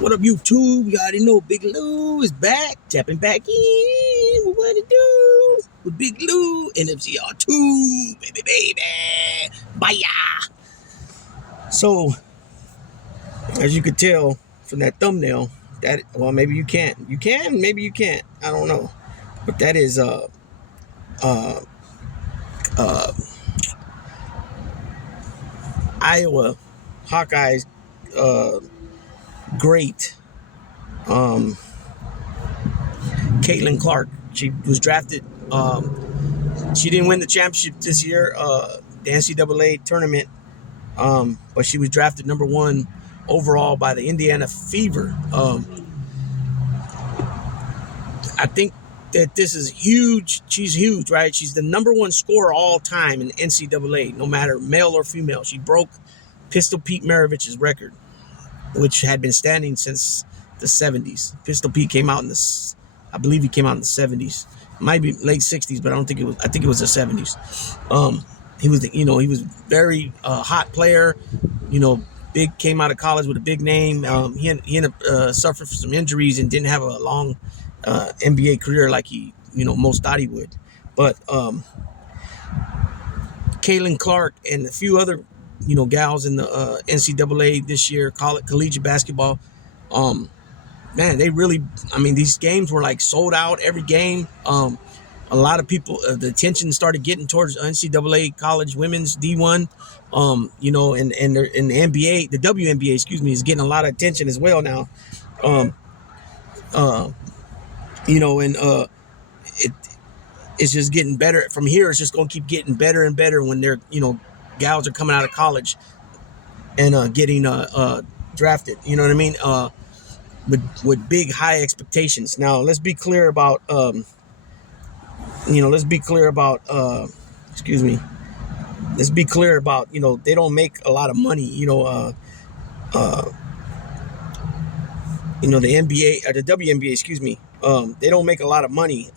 What up, YouTube? You already know Big Lou is back, tapping back in. What it do with Big Lou, NFCR2, baby. Bye. So, as you could tell from that thumbnail, maybe you can't. You can, maybe you can't. I don't know. But that is uh, uh, Iowa Hawkeyes uh, great Caitlin Clark. She was drafted. She didn't win the championship this year, the NCAA tournament, but she was drafted number one overall by the Indiana Fever. I think that this is huge. She's huge, right? She's the number one scorer all time in NCAA, no matter male or female. She broke Pistol Pete Maravich's record, which had been standing since the 70s. Pistol Pete came out I believe he came out in the 70s. Might be late 60s, but I think it was the 70s. He was very hot player, came out of college with a big name. He ended up suffering from some injuries and didn't have a long NBA career like he, most thought he would. But Caitlin Clark and a few other, gals in the NCAA this year, collegiate basketball, man, they really, these games were like sold out every game. A lot of people, the attention started getting towards NCAA college women's D1, and the NBA, the WNBA, is getting a lot of attention as well now. Um, uh, and it it's just getting better from here. It's just going to keep getting better and better when they're, gals are coming out of college and getting drafted. You know what I mean? With big high expectations. Now let's be clear about let's be clear about let's be clear about they don't make a lot of money. The NBA or the WNBA, they don't make a lot of money.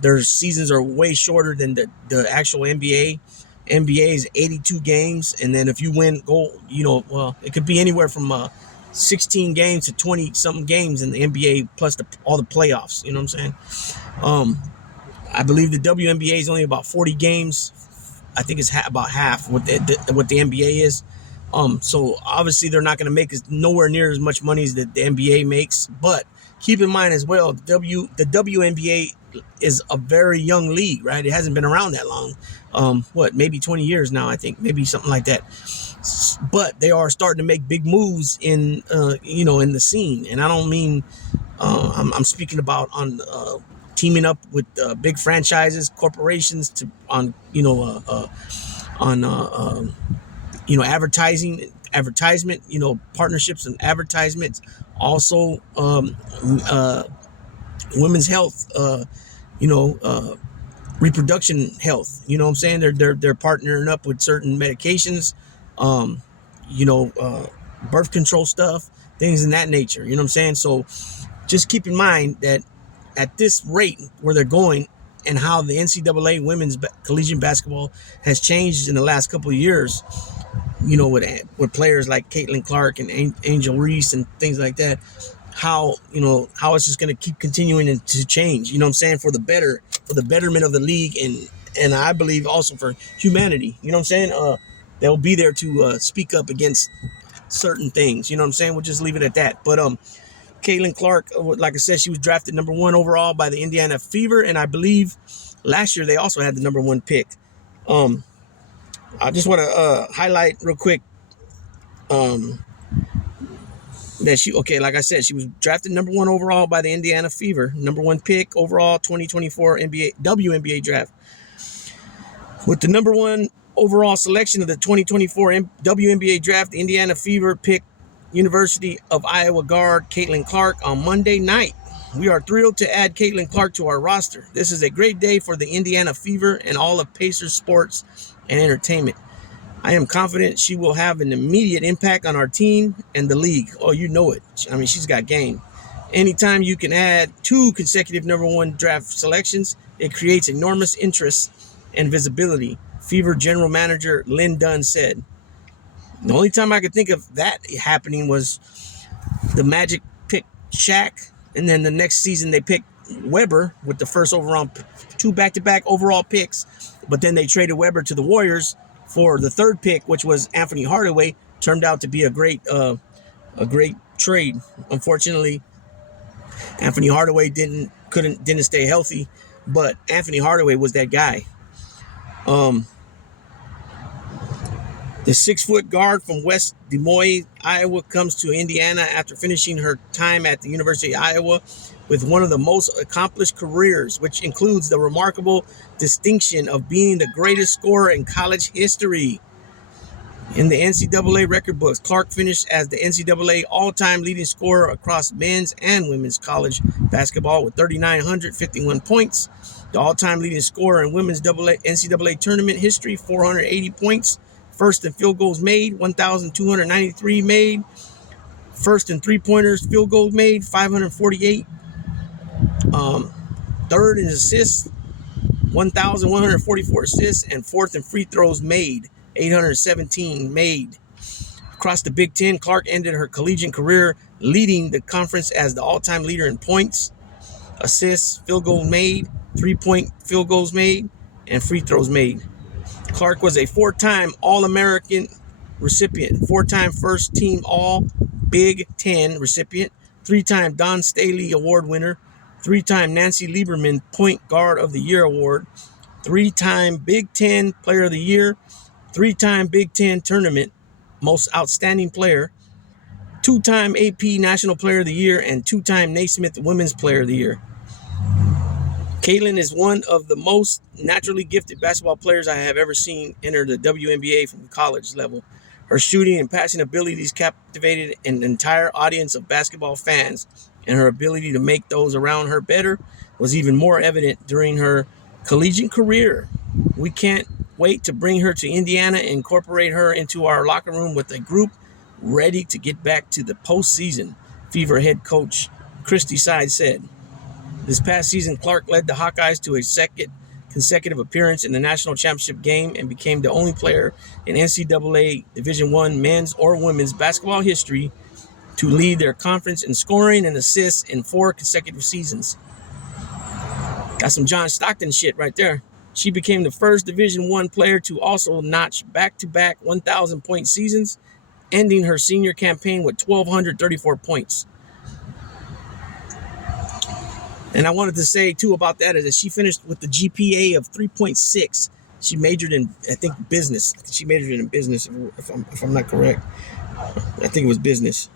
Their seasons are way shorter than the actual NBA. NBA is 82 games, and then if you win gold, it could be anywhere from 16 games to 20 something games in the NBA plus all the playoffs. You know what I'm saying? I believe the WNBA is only about 40 games. I think it's about half what the NBA is. So obviously they're not going to make nowhere near as much money as the NBA makes. But keep in mind as well, the WNBA is a very young league, right? It hasn't been around that long. Maybe 20 years now, I think, maybe something like that. But they are starting to make big moves in the scene. And I don't mean, I'm speaking about on teaming up with big franchises, corporations advertisement, partnerships and advertisements. Also, women's health, reproduction health. You know what I'm saying? They're partnering up with certain medications, birth control stuff, things in that nature. You know what I'm saying? So just keep in mind that at this rate where they're going and how the NCAA women's collegiate basketball has changed in the last couple of years, with players like Caitlin Clark and Angel Reese and things like that, how it's just going to keep continuing to change, what I'm saying, for the betterment of the league and I believe also for humanity, what I'm saying. They'll be there to speak up against certain things, what I'm saying. We'll just leave it at that. But Caitlin Clark, like I said, she was drafted number one overall by the Indiana Fever, and I believe last year they also had the number one pick. I just want to highlight real quick that like I said, she was drafted number one overall by the Indiana Fever, number one pick overall 2024 WNBA draft. With the number one overall selection of the 2024 WNBA draft, the Indiana Fever picked University of Iowa guard Caitlin Clark on Monday night. We are thrilled to add Caitlin Clark to our roster. This is a great day for the Indiana Fever and all of Pacers sports and entertainment. I am confident she will have an immediate impact on our team and the league. Oh, you know it. She's got game. Anytime you can add 2 consecutive number one draft selections, it creates enormous interest and visibility, Fever general manager Lynn Dunn said. The only time I could think of that happening was the Magic picked Shaq, and then the next season they picked Webber with the first overall, 2 back-to-back overall picks, but then they traded Webber to the Warriors for the 3rd pick, which was Anthony Hardaway. Turned out to be a great trade. Unfortunately, Anthony Hardaway didn't stay healthy, but Anthony Hardaway was that guy. The 6-foot guard from West Des Moines, Iowa, comes to Indiana after finishing her time at the University of Iowa with one of the most accomplished careers, which includes the remarkable distinction of being the greatest scorer in college history. In the NCAA record books, Clark finished as the NCAA all-time leading scorer across men's and women's college basketball with 3,951 points. The all-time leading scorer in women's NCAA tournament history, 480 points. First in field goals made, 1,293 made. First in three-pointers field goals made, 548. Third in assists, 1,144 assists. And fourth in free throws made, 817 made. Across the Big Ten, Clark ended her collegiate career leading the conference as the all-time leader in points, assists, field goals made, three-point field goals made, and free throws made. Clark was a 4-time All-American recipient, 4-time first-team All-Big Ten recipient, 3-time Don Staley Award winner, 3-time Nancy Lieberman Point Guard of the Year Award, 3-time Big Ten Player of the Year, 3-time Big Ten Tournament Most Outstanding Player, 2-time AP National Player of the Year, and 2-time Naismith Women's Player of the Year. Caitlin is one of the most naturally gifted basketball players I have ever seen enter the WNBA from college level. Her shooting and passing abilities captivated an entire audience of basketball fans, and her ability to make those around her better was even more evident during her collegiate career. We can't wait to bring her to Indiana and incorporate her into our locker room with a group ready to get back to the postseason, Fever head coach Christy Side said. This past season, Clark led the Hawkeyes to a second consecutive appearance in the national championship game and became the only player in NCAA Division I men's or women's basketball history to lead their conference in scoring and assists in 4 consecutive seasons. Got some John Stockton shit right there. She became the first Division I player to also notch back-to-back 1,000-point seasons, ending her senior campaign with 1,234 points. And I wanted to say, too, about that is that she finished with the GPA of 3.6. She majored in, I think, business. I think she majored in business, if I'm not correct. I think it was business.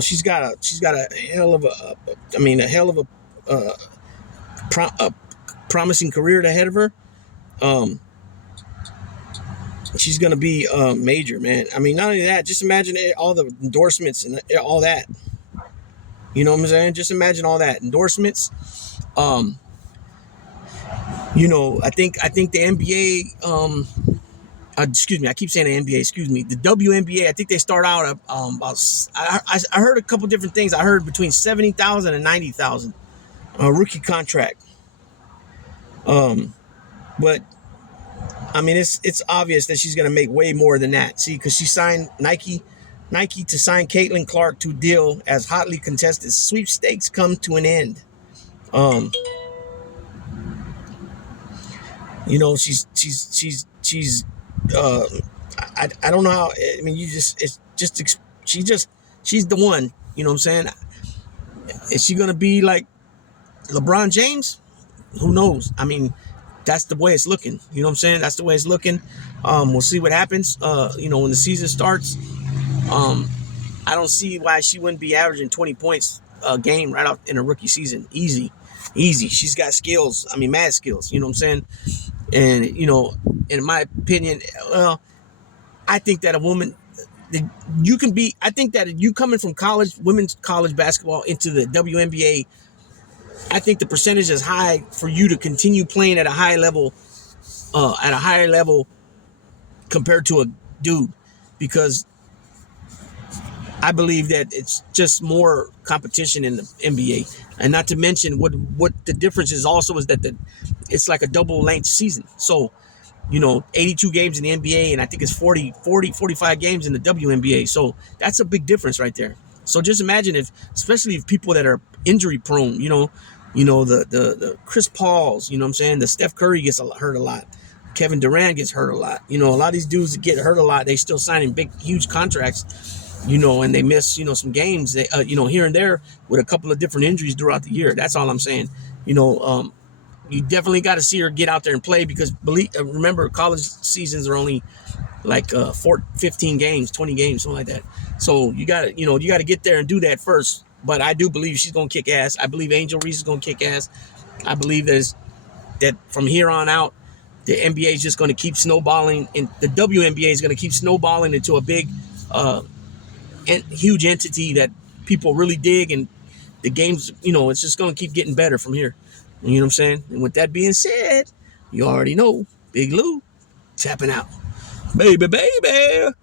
She's got a hell of a promising career ahead of her. She's going to be major, man. I mean, not only that, just imagine all the endorsements and all that. You know what I'm saying? Just imagine all that. Endorsements. I think the NBA, excuse me, I keep saying the NBA, excuse me. The WNBA, I think they start out about, I heard a couple different things. I heard between 70,000 and 90,000 rookie contract. But I mean, it's obvious that she's going to make way more than that. See, because she signed Nike to sign Caitlin Clark to deal as hotly contested sweepstakes come to an end. She's I don't know how. I mean, she's the one. You know what I'm saying? Is she going to be like LeBron James? Who knows? I mean, that's the way it's looking. You know what I'm saying? That's the way it's looking. We'll see what happens. When the season starts. I don't see why she wouldn't be averaging 20 points a game right off in a rookie season. Easy. She's got skills. I mean, mad skills. You know what I'm saying? And, in my opinion, I think that a woman, I think that you coming from women's college basketball into the WNBA, I think the percentage is high for you to continue playing at a high level, compared to a dude, because I believe that it's just more competition in the NBA. And not to mention what the difference is also is that it's like a double length season. So 82 games in the NBA, and I think it's 45 games in the WNBA. So that's a big difference right there. So just imagine especially if people that are injury prone, the Chris Pauls, you know what I'm saying? The Steph Curry gets hurt a lot. Kevin Durant gets hurt a lot. A lot of these dudes that get hurt a lot, they still signing big, huge contracts, and they miss, some games, here and there with a couple of different injuries throughout the year. That's all I'm saying. You definitely got to see her get out there and play because remember, college seasons are only like 15 games, 20 games, something like that. So you got to get there and do that first. But I do believe she's going to kick ass. I believe Angel Reese is going to kick ass. I believe that from here on out, the NBA is just going to keep snowballing, and the WNBA is going to keep snowballing into a big, huge entity that people really dig, and the games, it's just going to keep getting better from here. You know what I'm saying? And with that being said, you already know, Big Lou tapping out. Baby, baby.